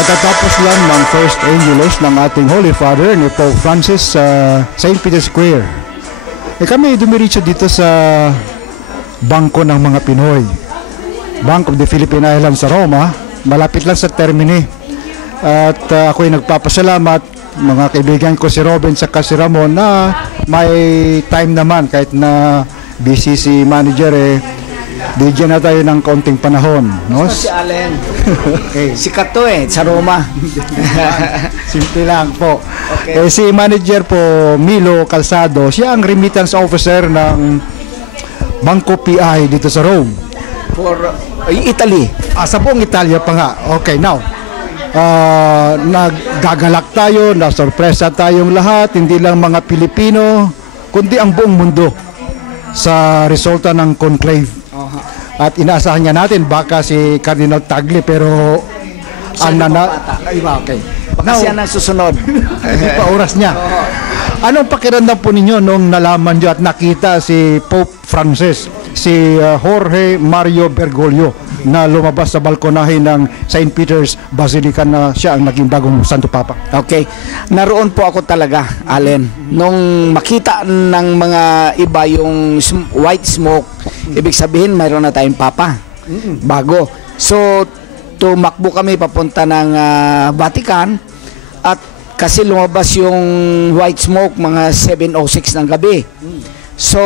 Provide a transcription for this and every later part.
Katatapos lang ng First Angelus ng ating Holy Father ni Pope Francis sa St. Peter's Square. Kami dumiritso dito sa Bangko ng mga Pinoy, Bank of the Philippine Islands sa Roma, malapit lang sa Termini. At ako'y nagpapasalamat mga kaibigan ko si Robin sa si Ramon na may time naman kahit na busy si manager bigyan na tayo ng kaunting panahon, no? Si Allen. Okay. Si Kato sa Roma. Simple lang po. Okay. Si manager po, Milo Calzado, siya ang remittance officer ng Bangko PI dito sa Rome. For Italy. Sa buong Italia pa nga. Okay, now. Nagagalak tayo, nasorpresa tayong lahat, hindi lang mga Pilipino, kundi ang buong mundo sa resulta ng conclave. At inaasahan niya natin baka si Cardinal Tagle pero ang iba, okay. Baka siya na susunod. Hindi pa oras niya. Anong pakiramdam po ninyo nung nalaman niyo at nakita si Pope Francis, si Jorge Mario Bergoglio na lumabas sa balkonahe ng St. Peter's Basilica na siya ang naging bagong Santo Papa? Okay. Naroon po ako talaga, Allen. Nung makita ng mga iba yung white smoke, ibig sabihin mayroon na tayong Papa. Bago. So, tumakbo kami papunta ng Vatican at kasi lumabas yung white smoke mga 7:06 ng gabi. So,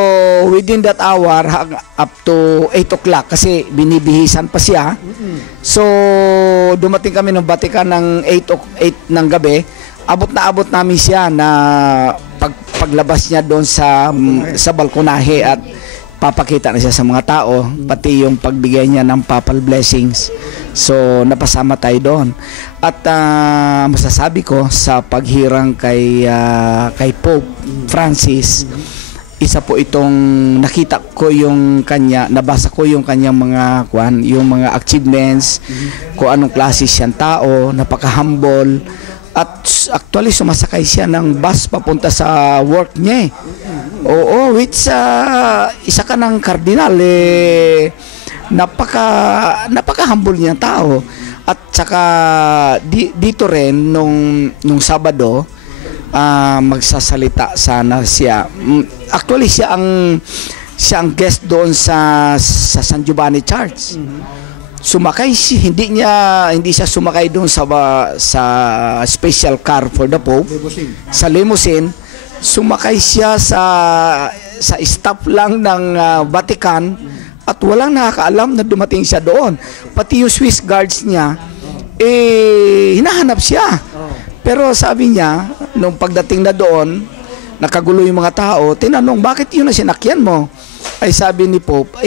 within that hour, up to 8 o'clock, kasi binibihisan pa siya. So, dumating kami ng Vatican ng 8 ng gabi. Abot na abot namin siya na paglabas niya doon sa balkonahe at papakita na siya sa mga tao, pati yung pagbigay niya ng papal blessings. So, napasama tayo doon. At masasabi ko sa paghirang kay Pope Francis, isa po itong nakita ko yung kanya, nabasa ko yung kanyang mga yung mga achievements, kung anong klase siyang tao, napaka-humble. At actually sumasakay siya ng bus papunta sa work niya. Oo, which isa ka ng kardinal napaka-humble niyang tao. At saka dito rin nung Sabado, magsasalita sana siya. Actually siya ang guest doon sa San Giovanni Church. Sumakay hindi siya sumakay doon sa special car for the Pope, sa limousine. Sumakay siya sa staff lang ng Vatican at walang nakakaalam na dumating siya doon. Pati yung Swiss guards niya hinahanap siya. Pero sabi niya, nung pagdating na doon, nakagulo yung mga tao, tinanong, bakit yun na sinakyan mo? Ay sabi ni Pope,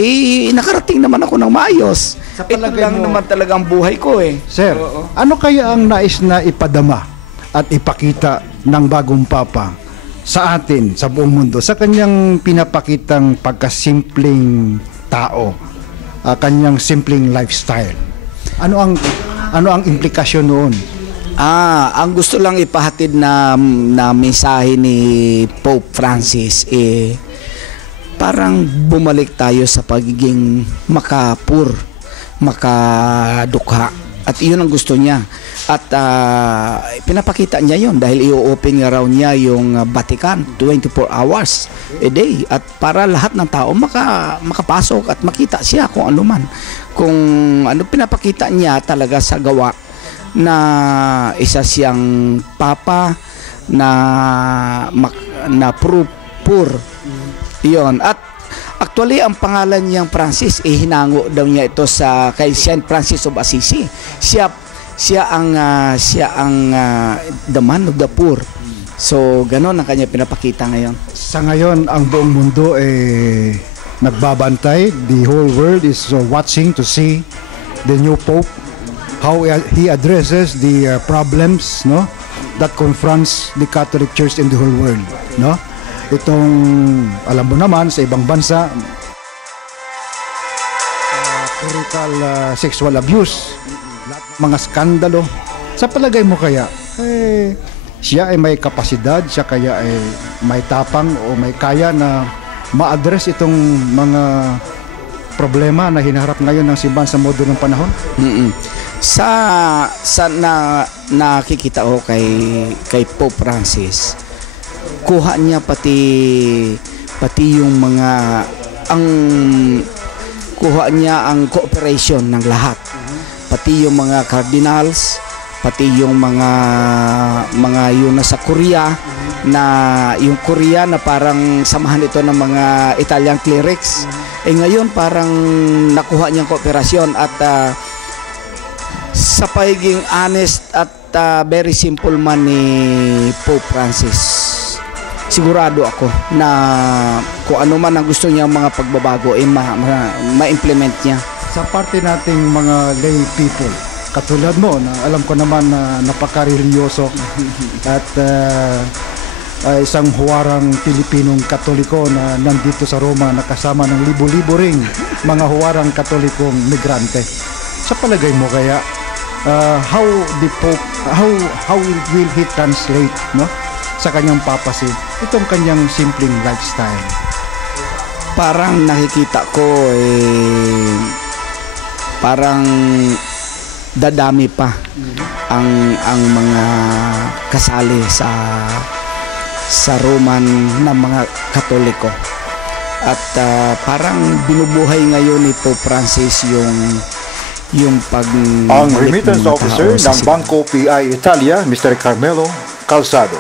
nakarating naman ako ng maayos. Ito lang naman talagang buhay ko Sir, ano kaya ang nais na ipadama at ipakita ng bagong Papa sa atin, sa buong mundo, sa kanyang pinapakitang pagkasimpleng tao, kanyang simpleng lifestyle? Ano ang implikasyon noon? Ang gusto lang ipahatid na mensahe ni Pope Francis parang bumalik tayo sa pagiging makadukha. At iyon ang gusto niya. At pinapakita niya yon dahil i-open nga raw niya yung Vatican 24 hours a day. At para lahat ng tao makapasok at makita siya kung ano man. Kung ano pinapakita niya talaga sa gawa na isa siyang Papa na pur. Iyon. At actually ang pangalan niyang Francis hinango daw niya ito kay Saint Francis of Assisi. Siya ang the man of the poor. So ganon ang kanya pinapakita ngayon. Sa ngayon ang buong mundo nagbabantay. The whole world is watching to see the new Pope, how he addresses the problems, no, that confronts the Catholic Church in the whole world, no? Itong alam mo naman sa ibang bansa, clerical sexual abuse, mga skandalo. Sa palagay mo kaya siya ay may kapasidad, siya kaya ay may tapang o may kaya na ma-address itong mga problema na hinaharap ngayon ng simbahan sa modernong panahon? Nakikita ko kay Pope Francis, kuha niya pati yung mga kuha niya ang cooperation ng lahat, pati yung mga cardinals, pati yung mga yun nasa Korea, na yung Korea na parang samahan ito ng mga Italian clerics, ngayon parang nakuha niyang kooperasyon. At sa pagiging honest at very simple man ni Pope Francis, sigurado ako na kung ano man ang gusto niya mga pagbabago ma-implement niya. Sa parte nating mga lay people, katulad mo na alam ko naman na napaka-religyoso at isang huwarang Pilipinong Katoliko na nandito sa Roma, nakasama ng libo-libo ring mga huwarang Katolikong migrante. Sa palagay mo kaya, how the Pope, how will he translate, no, sa kanyang papacy itong kanyang simpleng lifestyle? Parang nakikita ko parang dadami pa ang mga kasali sa Roman na mga Katoliko, at parang binubuhay ngayon ni Pope Francis yung ang remittance officer ng Banco PI Italia, Mr. Carmelo Calzado.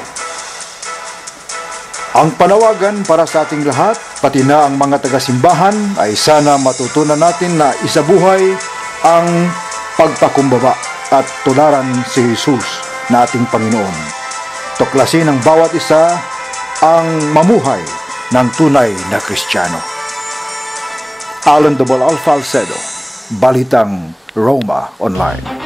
Ang panawagan para sa ating lahat, pati na ang mga taga-simbahan, ay sana matutunan natin na isabuhay ang pagpakumbaba at tularan si Jesus na ating Panginoon. Tuklasin ng bawat isa ang mamuhay ng tunay na Kristiyano. Alan Double Alfa Alcedo, Balitang Roma Online.